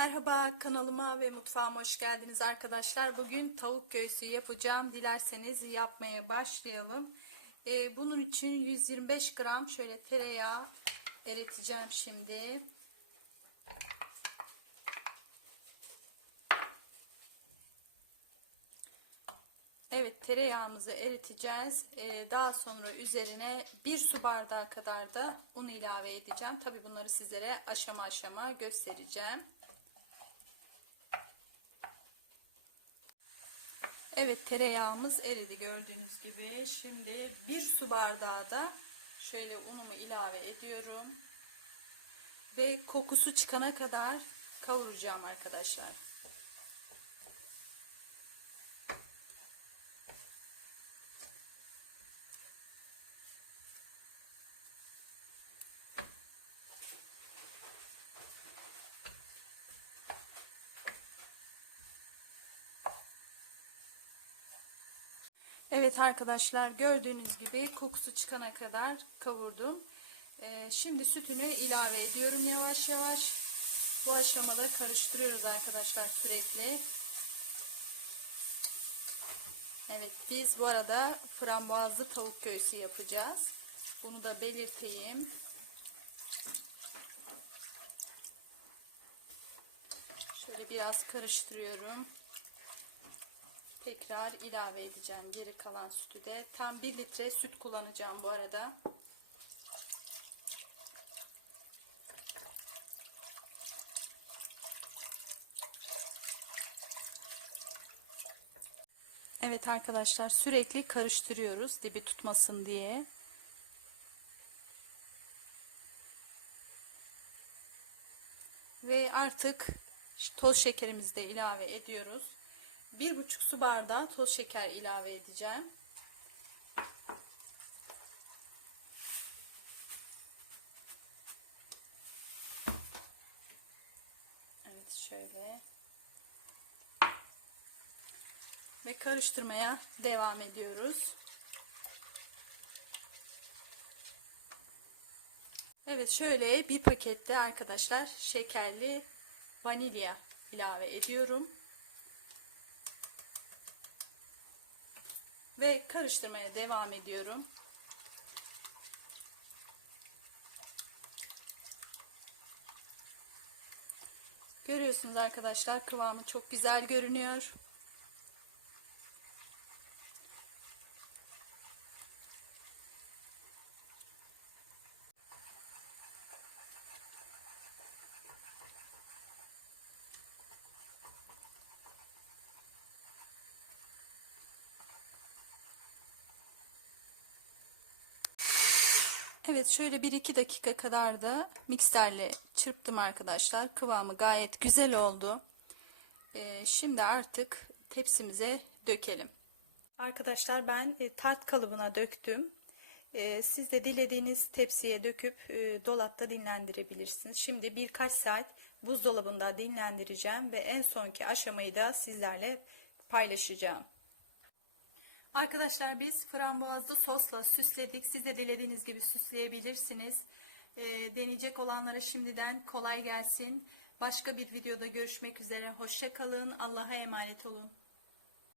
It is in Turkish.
Merhaba kanalıma ve mutfağıma hoş geldiniz arkadaşlar. Bugün tavuk göğsü yapacağım. Dilerseniz yapmaya başlayalım. Ee, bunun için 125 gram şöyle tereyağı eriteceğim şimdi. Evet tereyağımızı eriteceğiz. Ee, daha sonra üzerine bir su bardağı kadar da un ilave edeceğim. Tabi bunları sizlere aşama aşama göstereceğim. Evet tereyağımız eridi gördüğünüz gibi. Şimdi bir su bardağı da şöyle unumu ilave ediyorum. Ve kokusu çıkana kadar kavuracağım arkadaşlar. Evet arkadaşlar gördüğünüz gibi kokusu çıkana kadar kavurdum. Ee, şimdi sütünü ilave ediyorum yavaş yavaş. Bu aşamada karıştırıyoruz arkadaşlar sürekli. Evet biz bu arada frambuazlı tavuk göğsü yapacağız. Bunu da belirteyim. Şöyle biraz karıştırıyorum tekrar ilave edeceğim geri kalan sütü de. Tam 1 litre süt kullanacağım bu arada. Evet arkadaşlar sürekli karıştırıyoruz dibi tutmasın diye. Ve artık toz şekerimizi de ilave ediyoruz bir buçuk su bardağı toz şeker ilave edeceğim. Evet şöyle. Ve karıştırmaya devam ediyoruz. Evet şöyle bir pakette arkadaşlar şekerli vanilya ilave ediyorum. Ve karıştırmaya devam ediyorum. Görüyorsunuz arkadaşlar kıvamı çok güzel görünüyor. Evet şöyle 1-2 dakika kadar da mikserle çırptım arkadaşlar. Kıvamı gayet güzel oldu. Ee, şimdi artık tepsimize dökelim. Arkadaşlar ben e, tart kalıbına döktüm. E, siz de dilediğiniz tepsiye döküp e, dolapta dinlendirebilirsiniz. Şimdi birkaç saat buzdolabında dinlendireceğim ve en sonki aşamayı da sizlerle paylaşacağım. Arkadaşlar biz frambuazlı sosla süsledik. Siz de dilediğiniz gibi süsleyebilirsiniz. E, deneyecek olanlara şimdiden kolay gelsin. Başka bir videoda görüşmek üzere. Hoşçakalın. Allah'a emanet olun.